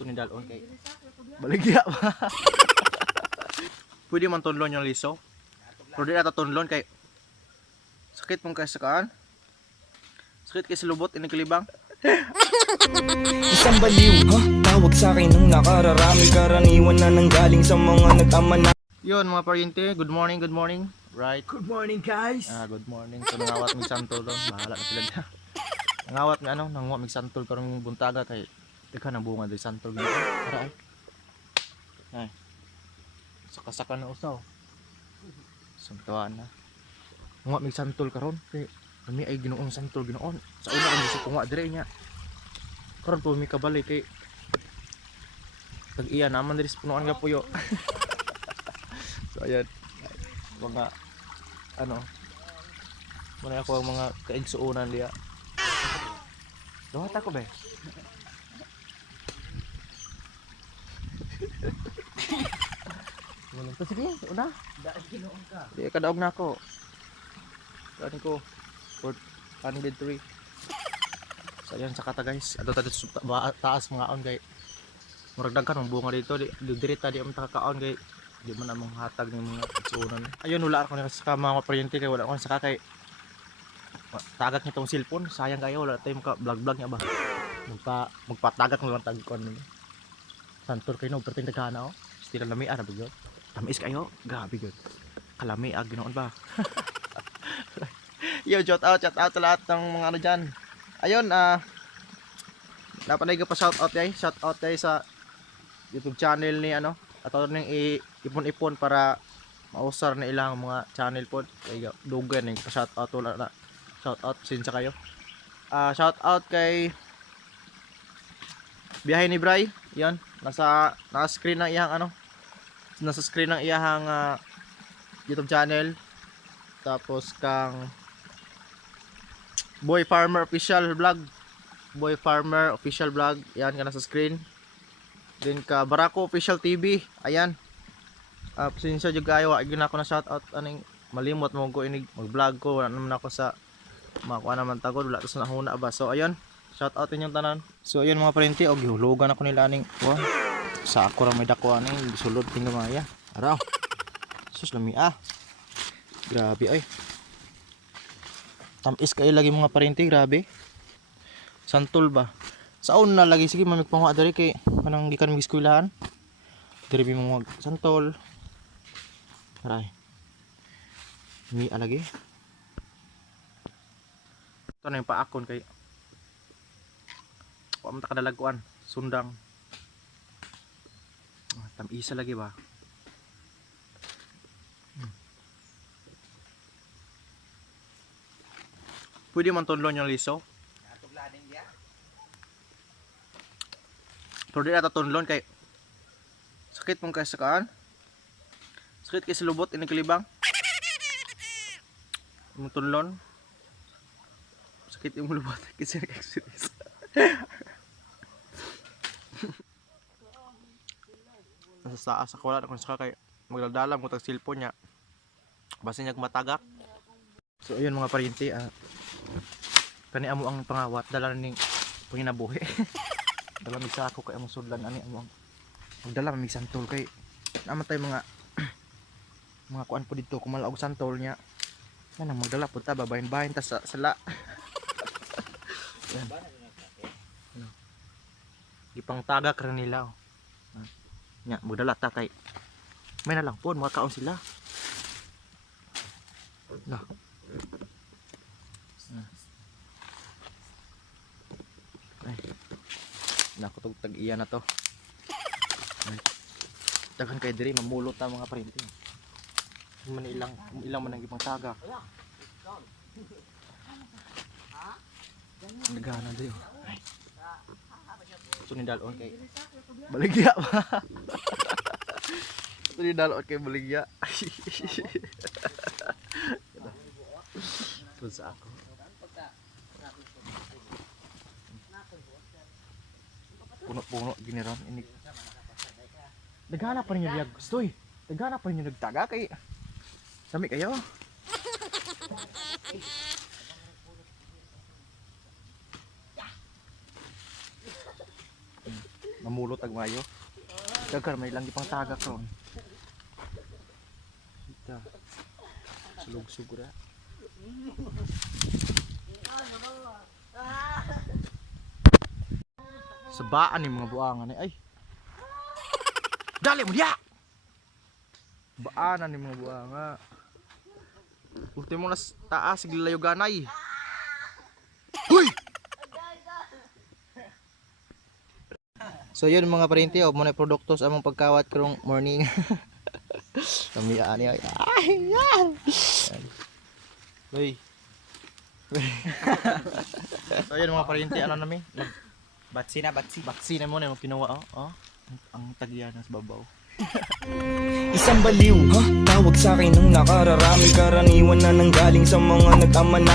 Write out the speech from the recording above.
Gusto ni dalon kay baligya ba. Pwede man tunlon yung liso. Pero di ata tunlon kay sakit mong kasakaan. Sakit kay sa lubot inigilibang. Isang baliw, ha? Tawag sa akin ng nakararami. Karaniwan na nanggaling sa mga nagtama na. Yun mga paryente, good morning, good morning. Right. Good morning guys. Good morning. So nangawat mig santol doon. Bahala na sila dyan. Nangawat nga ano, nanguha mig santol karong buntaga kay teka nang bunga di santol gino. Tara ay. Ay. Saka-saka na usaw. Santawaan na. Nanguha mig santol karon kay kami ay ginoong santol ginoon. Sa una kami sa kunga dire nya. Karon po mi kabalik kay tag-iya naman diri sa punuan nga puyo. So ayan. Mga ano muna ako ang mga kaigsuunan liya. Dawat ako ba? Walang to sige, una. Daan ginoon ka. Di kadaog na ako. Daan ko. For 103. So ayan sa kata guys. Ato taas mga on kay murag daghan ang bunga dito di direta di am takakaon kay di man among hatag ng mga igsuunan. Ayun wala ako na sa mga paryente kay wala ko sa kay tagak nitong cellphone sayang kayo wala tayong vlog niya ba magpatagak ng lang tagkon santor kayo no perting dagana oh stila lami ara ba gyud tamis kayo grabe gyud kalami ginoon ba. Yo shout out sa lahat ng mga ano diyan. Ayun napanay ko pa shout out guys sa YouTube channel ni ano ato ning ipon-ipon para mausar na ilang mga channel pod kay dugan ning shout out wala na shout out sinsa kayo. Shout out kay Biyahe ni Bray. Yan, nasa screen ng iyang ano. Nasa screen ng iyang YouTube channel. Tapos kang Boy Farmer Official Vlog. Boy Farmer Official Vlog. Yan ka nasa screen. Then ka Barako Official TV. Ayan. Pasensya jud kayo, wa gyud ako na shout out aning malimot mo ko inig mag-vlog ko wala naman ako sa makuha naman tagod wala tas nahuna ba. So ayun, shout out inyong tanan. So ayun mga parente og gihulugan ako nila aning sa ako ra may dakwa ning sulod ting gamaya. Araw. Sus lami Grabe ay. Tamis kay lagi mga parente, grabe. Santol ba? Saon na lagi sige mamigpangwa diri kay kanang gikan mig eskwelahan. Diri mi mo santol. Aray. Mi alagi. Ito na yung paakon kay huwag mo takadalagkuan sundang tamisa lagi ba. Pwede man tunlon yung liso pero di ata tunlon kay sakit mong kasakaan. Sakit kay sa lubot inigilibang mong tunlon sakit yung lubot kasi nag-experience. Nasa sa wala kung saka kay magdadalam mo tag cellphone niya basta niya matagak. So ayun mga paryente kani amo ang pangawat dala ning panginabuhi. Dala mi sa ako kay among sudlan ani amo magdala mi santol kay naman tay mga mga kuan po dito kumalaog santol niya nang magdala po ta babahin-bahin ta sa sala. Gipang tagak ra nila nya magdala ta kay may na lang po makakaon sila nah. Ay nakutog tag-iya na to. Daghan kay diri mamulot ta mga parente man ilang man ang gipang tagak. Nagana diri ito ni dalon kay baligya ba. Ito ni dalon kay baligya. Ito sa ako puno-puno giniron ini naghanap pa rin yung liag gustoy naghanap pa rin yung nagtaga kay sami kayo. mamulot ag mayo. Dagar may lang pang tagak ron. Ita. Sulog-sug ra. Sabaan ni mga buangan ni ay. Dali mo diya. Baanan ni mga buanga. Ultimo na taas gilayo ganay. Uy! So yun mga parente, oh, muna produktos among pagkawat karong morning. Kami ani ay. Uy. So yun mga parente, ano nami? Batsi na, batsi. Baksi na mo na yung kinuha, oh. Ang tagyan sa babaw. Isang baliw, ha? Tawag sa akin ng nakararami. Karaniwan na nanggaling sa mga nag-ama na